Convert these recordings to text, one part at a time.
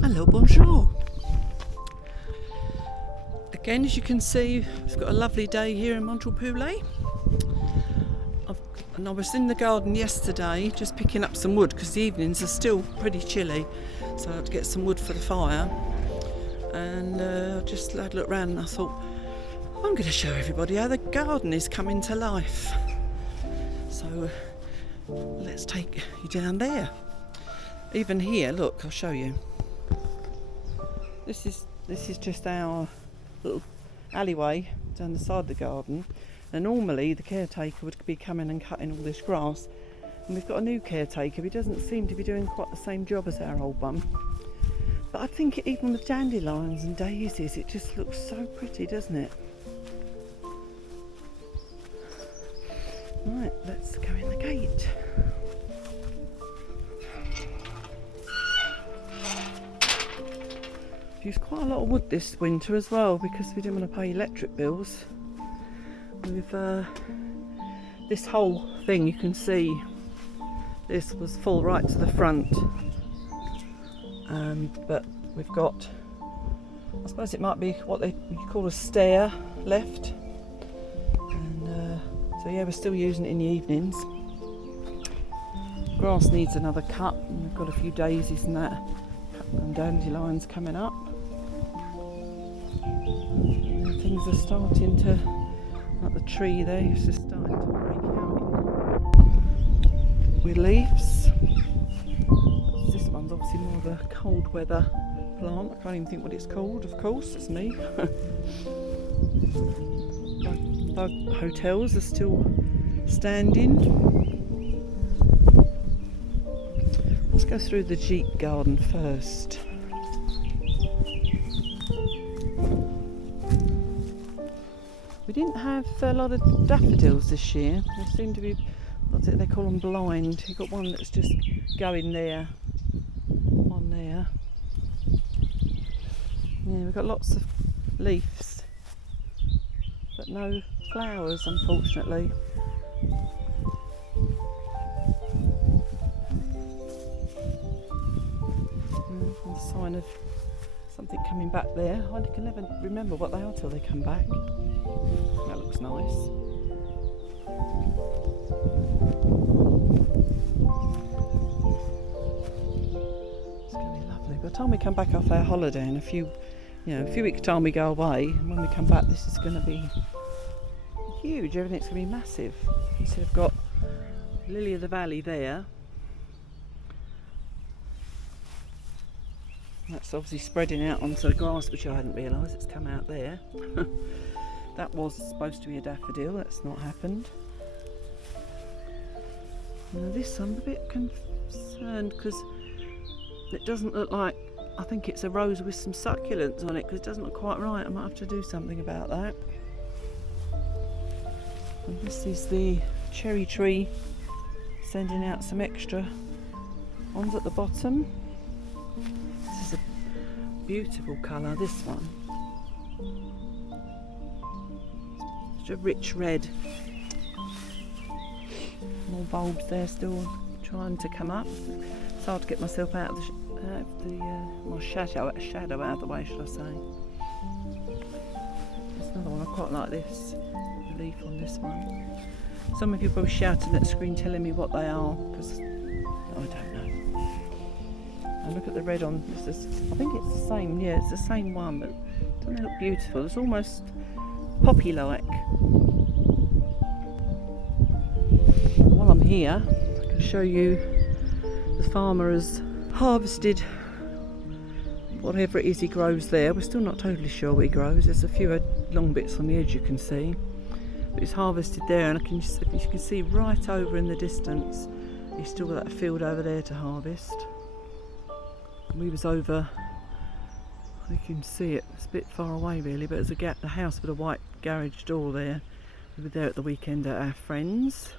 Hello, bonjour. Again, as you can see, we've got a lovely day here in Montreux-Poulet. And I was in the garden yesterday just picking up some wood because the evenings are still pretty chilly, so I had to get some wood for the fire. And I just had a look around and I thought, I'm going to show everybody how the garden is coming to life. So let's take you down there. Even here, look, I'll show you. This is just our little alleyway down the side of the garden, and normally the caretaker would be coming and cutting all this grass, and we've got a new caretaker, but he doesn't seem to be doing quite the same job as our old one. But I think even with dandelions and daisies, it just looks so pretty, doesn't it? Right, let's go in the gate. Used quite a lot of wood this winter as well because we didn't want to pay electric bills. With this whole thing, you can see this was full right to the front, but we've got, I suppose it might be what you call a stair left, and so yeah, we're still using it in the evenings. Grass needs another cut, and we've got a few daisies and that, and dandelions coming up. Things are starting to, like the tree there, it's just starting to break out with leaves. This one's obviously more of a cold weather plant. I can't even think what it's called, of course, it's me. Bug hotels are still standing. Let's go through the Jeep garden first. We didn't have a lot of daffodils this year. They seem to be, what's it, they call them blind. You've got one that's just going there, one there. Yeah, we've got lots of leaves, but no flowers, unfortunately. A sign of something coming back there. I can never remember what they are till they come back. That looks nice. It's going to be lovely. By the time we come back off our holiday in a few weeks' time we go away, and when we come back this is going to be huge. Everything's going to be massive. So we've got Lily of the Valley there. That's obviously spreading out onto the grass, which I hadn't realised. It's come out there. That was supposed to be a daffodil. That's not happened. Now this I'm a bit concerned because it doesn't look like, I think it's a rose with some succulents on it because it doesn't look quite right. I might have to do something about that. And this is the cherry tree sending out some extra ones at the bottom. This is a beautiful colour, this one. Such a rich red. More bulbs there still trying to come up. It's hard to get myself out of my shadow out of the way, should I say. There's another one, I quite like this, the leaf on this one. Some of you are probably shouting at the screen telling me what they are, because I don't know. And look at the red on this. I think it's the same, yeah, it's the same one, but doesn't it look beautiful? It's almost poppy-like. While I'm here, I can show you the farmer has harvested whatever it is he grows there. We're still not totally sure what he grows. There's a few long bits on the edge you can see. But it's harvested there, and you can see right over in the distance, he's still got that field over there to harvest. And we was over, You can see it. It's a bit far away really, but there's the house with a white garage door there. We were there at the weekend at our friends,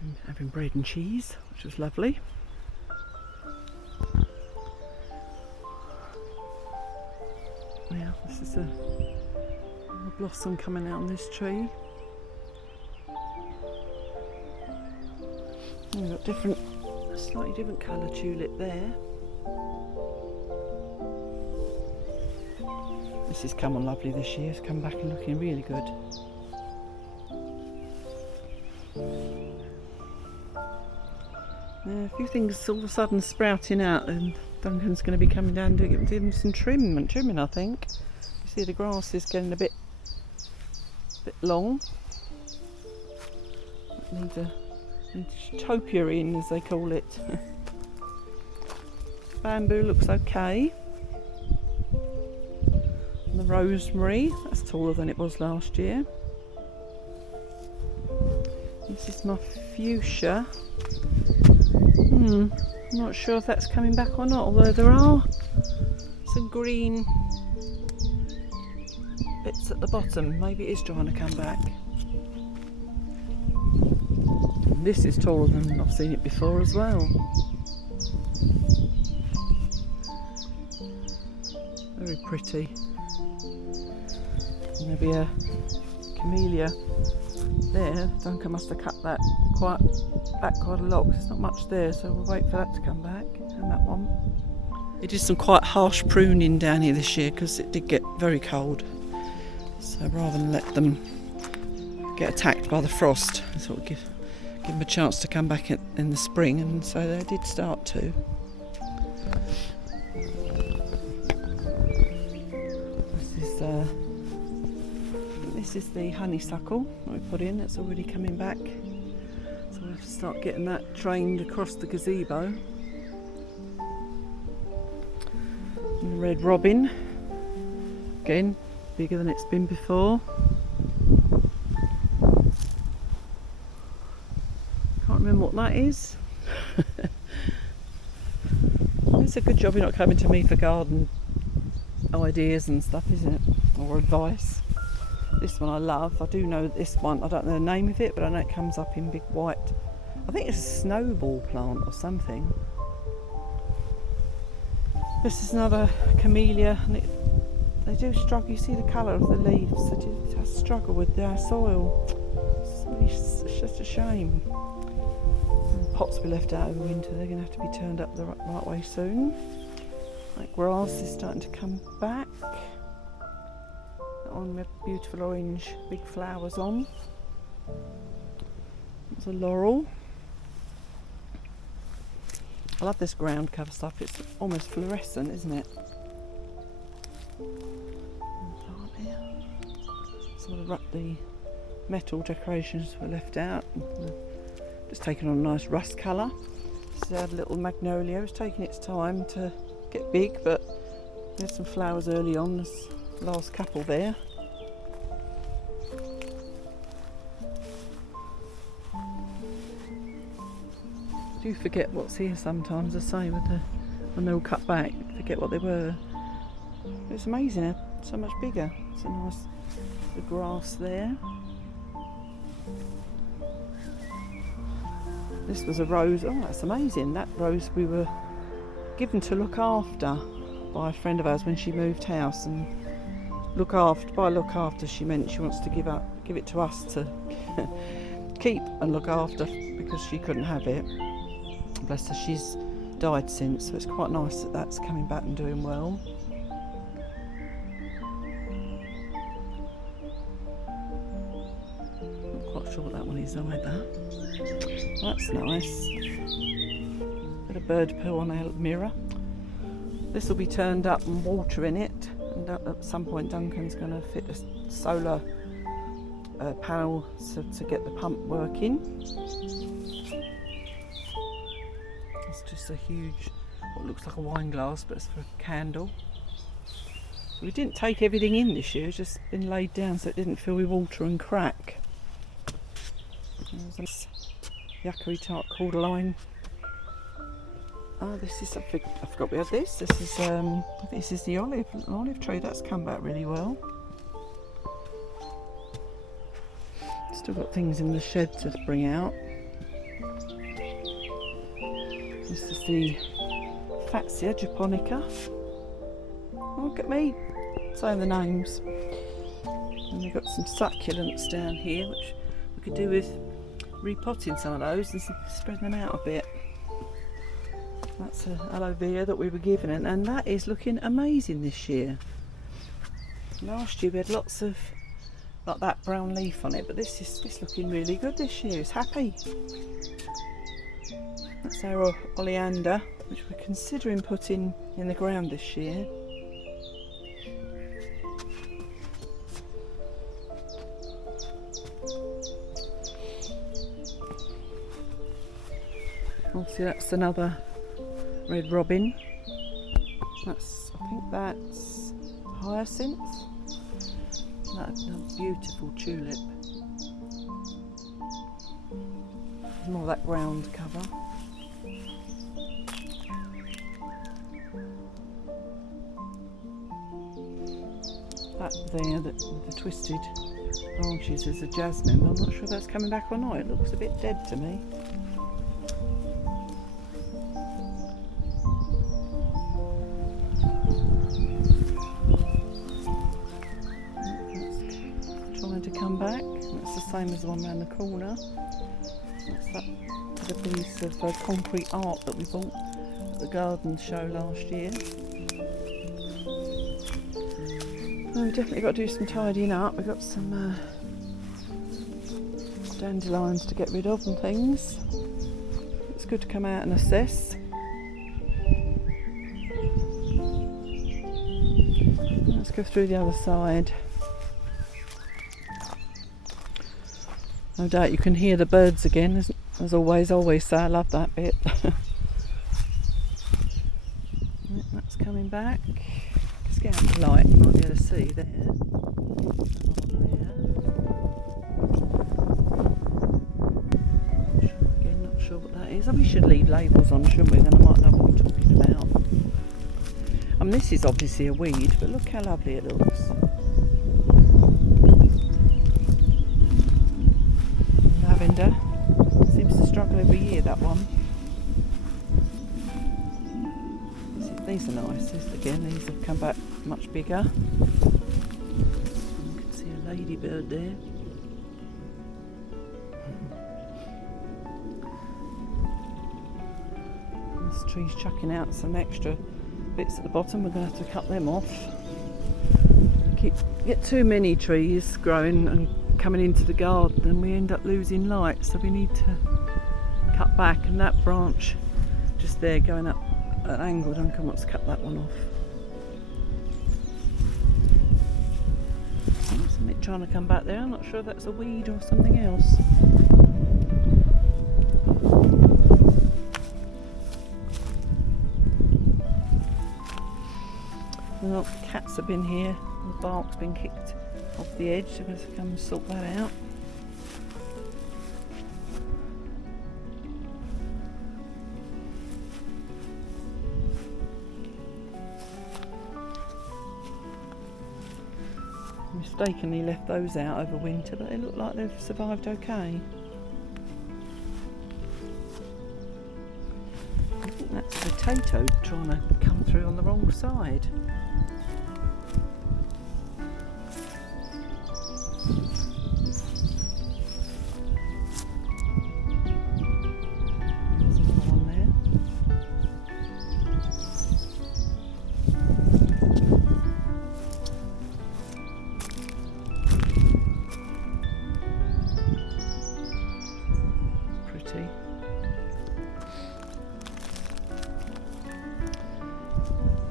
and having bread and cheese, which was lovely. Yeah, this is a blossom coming out on this tree. We've got slightly different colour tulip there. This has come on lovely this year. It's come back and looking really good. A few things all of a sudden sprouting out, and Duncan's going to be coming down to give them some trimming, I think. You see the grass is getting a bit long. Needs a topiary, as they call it. Bamboo looks okay. And the rosemary, that's taller than it was last year. This is my fuchsia. I'm not sure if that's coming back or not, although there are some green bits at the bottom. Maybe it is trying to come back. And this is taller than I've seen it before as well. Very pretty. Maybe a camellia there. Duncan must have cut that quite a lot because there's not much there, so we'll wait for that to come back. And that one. It did some quite harsh pruning down here this year because it did get very cold. So rather than let them get attacked by the frost, I thought we'd give them a chance to come back in the spring, and so they did start to. This is the honeysuckle that we put in. It's already coming back, so we'll have to start getting that trained across the gazebo. And the red robin, again bigger than it's been before. Can't remember what that is. It's a good job you're not coming to me for garden ideas and stuff, isn't it? Or advice. This one I love. I do know this one. I don't know the name of it, but I know it comes up in big white. I think it's a snowball plant or something. This is another camellia, and they do struggle. You see the colour of the leaves. They do struggle with their soil. It's just a shame. And pots will be left out over winter. They're going to have to be turned up the right way soon. That grass is starting to come back. On with beautiful orange big flowers on. It's a laurel. I love this ground cover stuff. It's almost fluorescent, isn't it? Some of the metal decorations were left out. It's taken on a nice rust colour. This is our little magnolia. It's taking its time to get big, but there's some flowers early on. There's the last couple there. I do forget what's here sometimes. I say when they're all cut back, forget what they were. It's amazing how so much bigger. It's a nice the grass there. This was a rose. Oh, that's amazing. That rose we were given to look after by a friend of ours when she moved house, and look after she meant she wants to give it to us to keep and look after because she couldn't have it. Bless her, she's died since, so it's quite nice that that's coming back and doing well. Not quite sure what that one is, I like that. That's nice. Bit of bird poo on our mirror. This will be turned up and water in it, and at some point Duncan's going to fit a solar panel to get the pump working. It's just a huge, what looks like a wine glass, but it's for a candle. We didn't take everything in this year, it's just been laid down so it didn't fill with water and crack. There's a yucca tart cordyline. Oh, this is, I forgot we had this. This is, I think this is the olive tree. That's come back really well. Still got things in the shed to bring out. This is the Fatsia japonica. Oh, look at me saying the names. And we've got some succulents down here, which we could do with repotting some of those and spreading them out a bit. That's a aloe vera that we were given, and that is looking amazing this year. Last year we had lots of like that brown leaf on it, but this is looking really good this year. It's happy. That's our oleander, which we're considering putting in the ground this year. Obviously that's another red robin. I think that's hyacinth. That's a beautiful tulip. More of that ground cover. That there, the twisted branches, is a jasmine. I'm not sure if that's coming back or not. It looks a bit dead to me. Come back. That's the same as the one around the corner. That's that little piece of concrete art that we bought at the garden show last year. Oh, we've definitely got to do some tidying up. We've got some dandelions to get rid of and things. It's good to come out and assess. Let's go through the other side. No doubt you can hear the birds again, as always say I love that bit. That's coming back. Let's get out the light, you might be able to see there. Again, not sure what that is. We should leave labels on, shouldn't we? Then I might know what I'm talking about. This is obviously a weed, but look how lovely it looks. Lavender seems to struggle every year, that one. These are nice. These have come back much bigger. You can see a ladybird there. This tree's chucking out some extra bits at the bottom. We're going to have to cut them off. Get too many trees growing and coming into the garden and we end up losing light, so we need to cut back, and that branch just there going up at an angle, Duncan wants to cut that one off. There's something trying to come back there. I'm not sure if that's a weed or something else. Well, cats have been here, the bark's been kicked off the edge, so let's come and sort that out. Mistakenly left those out over winter, but they look like they've survived okay. I think that's a potato trying to come through on the wrong side.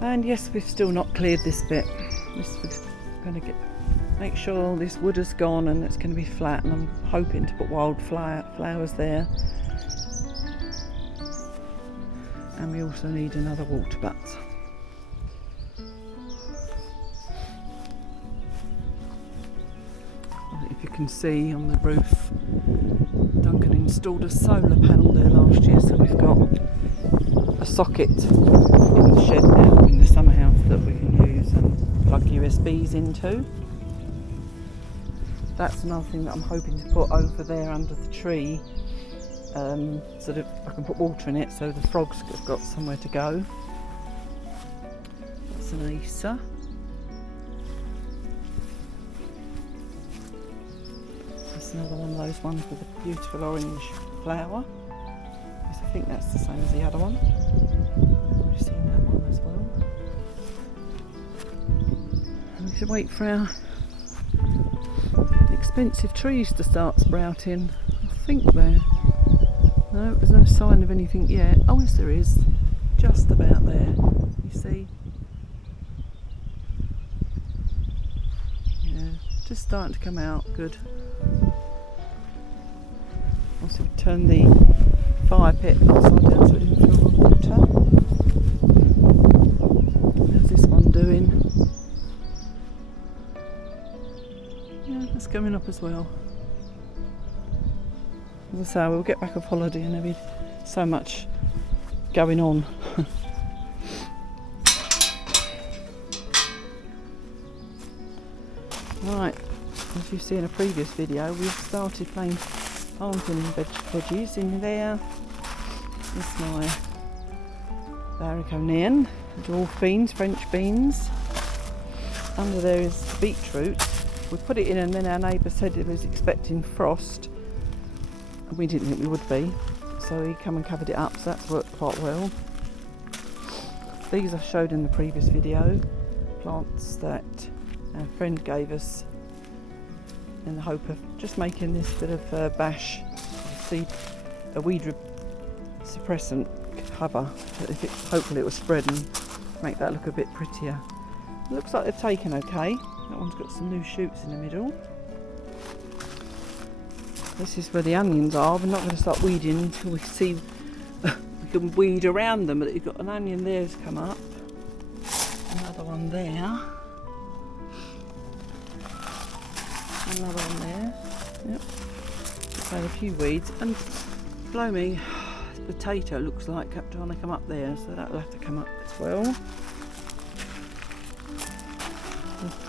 And yes, we've still not cleared this bit. We're going to make sure all this wood is gone and it's going to be flat, and I'm hoping to put flowers there. And we also need another water butt. If you can see on the roof, Duncan installed a solar panel there last year, so we've got a socket in the shed now in the summer house that we can use and plug USBs into. That's another thing that I'm hoping to put over there under the tree, so that I can put water in it so the frogs have got somewhere to go. That's an Acer. That's another one of those ones with a beautiful orange flower. I think that's the same as the other one. We've seen that one as well. And we should wait for our expensive trees to start sprouting. I think there. No, there's no sign of anything yet. Oh yes there is. Just about there. You see? Yeah, just starting to come out. Good. Also turn the fire pit upside down so it didn't fill with water. How's this one doing? Yeah, that's coming up as well. As I say, we'll get back off holiday and there'll be so much going on. Right, as you see in a previous video, we've started planting veggies in there. This is my variconian, dwarf beans, French beans. Under there is beetroot. We put it in and then our neighbour said it was expecting frost. And we didn't think we would be. So he come and covered it up, so that's worked quite well. These I showed in the previous video. Plants that our friend gave us in the hope of just making this bit of bash seed, a weed suppressant cover. Hopefully it will spread and make that look a bit prettier. It looks like they've taken okay. That one's got some new shoots in the middle. This is where the onions are. We're not going to start weeding until we see we can weed around them. But you've got an onion there that's come up. Another one there. Another one there. Yep. So a few weeds. And blow me, the potato looks like kept trying to come up there, so that'll have to come up as well.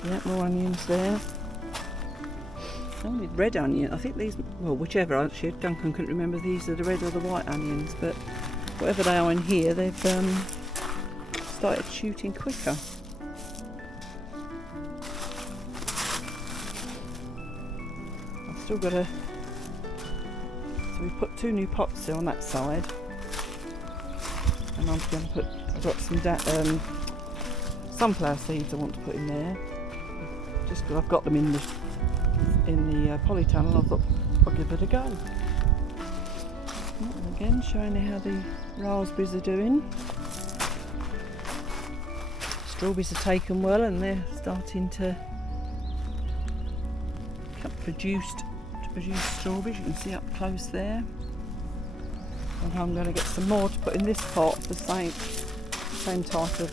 Yeah, more onions there. Only red onion. I think these, well, whichever. Actually, Duncan couldn't remember these are the red or the white onions, but whatever they are in here, they've started shooting quicker. I've still got a. So we put 2 new pots there on that side, and I'm going to put. I've got some sunflower seeds I want to put in there. Just because I've got them in the polytunnel, I thought I'll give it a go. And again, showing you how the raspberries are doing. Strawberries are taken well, and they're starting to produce strawberries. You can see up close there. And I'm going to get some more to put in this pot, the same type of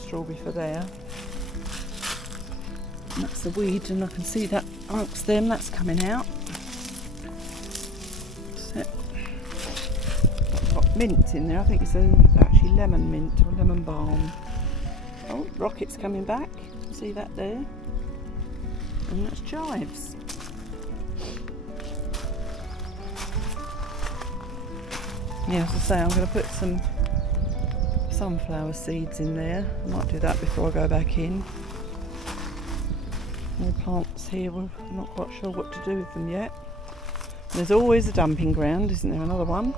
strawberry for there. And that's the weed, and I can see that amongst them, that's coming out. So, I've got mint in there. I think it's actually lemon mint or lemon balm. Oh, rocket's coming back. See that there? And that's chives. Yeah, as I say, I'm going to put some sunflower seeds in there. I might do that before I go back in. More plants here, we're not quite sure what to do with them yet. There's always a dumping ground, isn't there? Another one.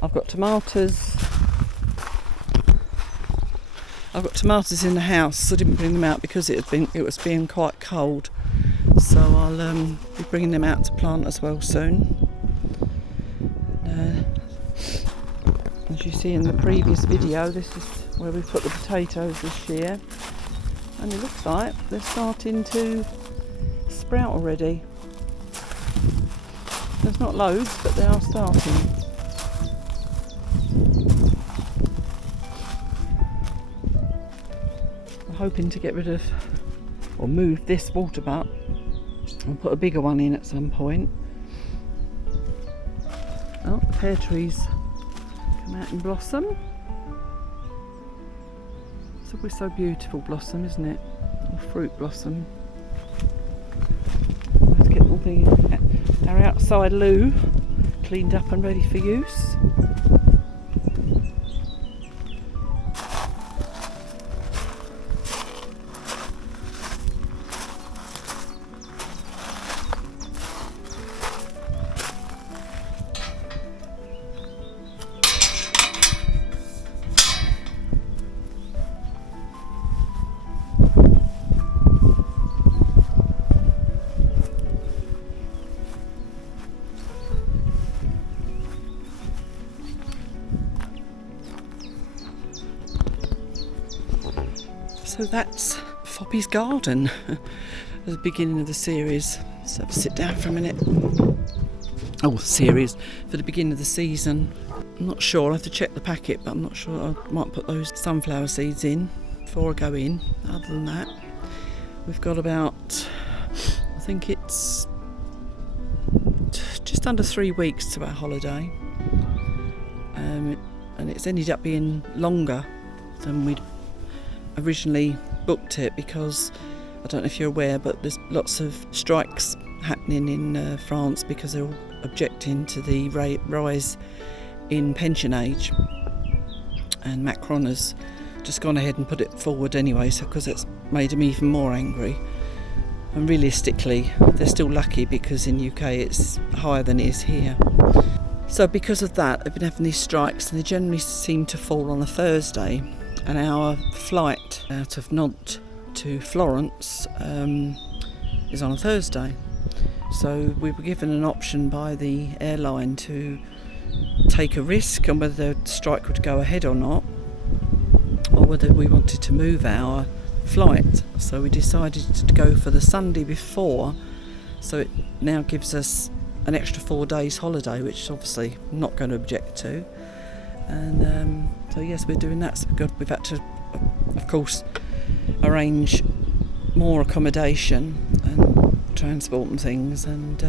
I've got tomatoes. I've got tomatoes in the house, so I didn't bring them out because it was being quite cold. So I'll be bringing them out to plant as well soon. As you see in the previous video, this is where we put the potatoes this year, and it looks like they're starting to sprout already. There's not loads, but they are starting. I'm hoping to get rid of or move this water butt and put a bigger one in at some point. Oh, the pear trees come out in blossom. It's always so beautiful, blossom, isn't it? Or fruit blossom. Let's get all our outside loo cleaned up and ready for use. So that's Foppy's garden at the beginning of the series. So have a sit down for a minute. Oh, series for the beginning of the season. I'm not sure, I'll have to check the packet, but I'm not sure. I might put those sunflower seeds in before I go in. Other than that, we've got about, I think it's just under 3 weeks to our holiday. And it's ended up being longer than we'd originally booked it, because I don't know if you're aware, but there's lots of strikes happening in France because they're all objecting to the rise in pension age, and Macron has just gone ahead and put it forward anyway, so because it's made him even more angry. And realistically they're still lucky, because in UK it's higher than it is here. So because of that, they've been having these strikes, and they generally seem to fall on a Thursday. And our flight out of Nantes to Florence is on a Thursday. So we were given an option by the airline to take a risk on whether the strike would go ahead or not, or whether we wanted to move our flight. So we decided to go for the Sunday before, so it now gives us an extra 4 days holiday, which obviously I'm not going to object to. And so yes, we're doing that. So we've had to, of course, arrange more accommodation and transport and things. And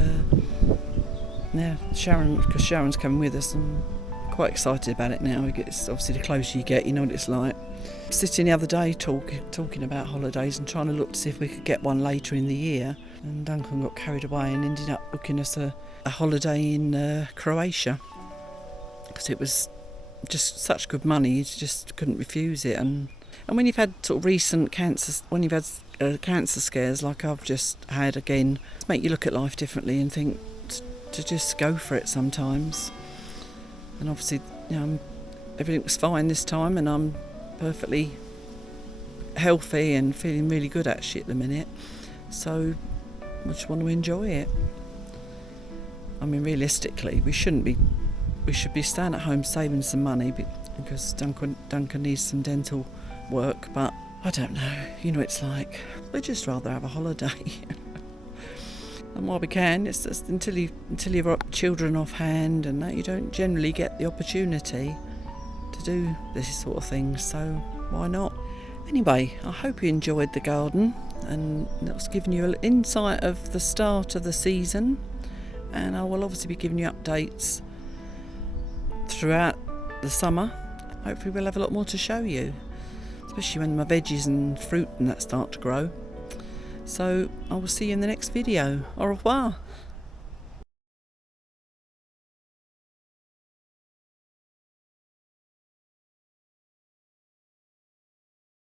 yeah, because Sharon's coming with us, and quite excited about it now. It's obviously the closer you get, you know what it's like. Sitting the other day talking about holidays and trying to look to see if we could get one later in the year. And Duncan got carried away and ended up booking us a holiday in Croatia, because it was just such good money, you just couldn't refuse it. And when you've had sort of recent cancers, when you've had cancer scares like I've just had again, it's make you look at life differently and think to just go for it sometimes. And obviously, you know, everything was fine this time, and I'm perfectly healthy and feeling really good actually at the minute. So I just want to enjoy it. I mean, realistically, we should be staying at home saving some money, because Duncan needs some dental work, but I don't know, you know, it's like we'd just rather have a holiday. And while we can, it's just until you've got children off hand and that, you don't generally get the opportunity to do this sort of thing, so why not? Anyway, I hope you enjoyed the garden, and that's given you an insight of the start of the season, and I will obviously be giving you updates throughout the summer. Hopefully we'll have a lot more to show you, especially when my veggies and fruit and that start to grow. So I will see you in the next video. Au revoir.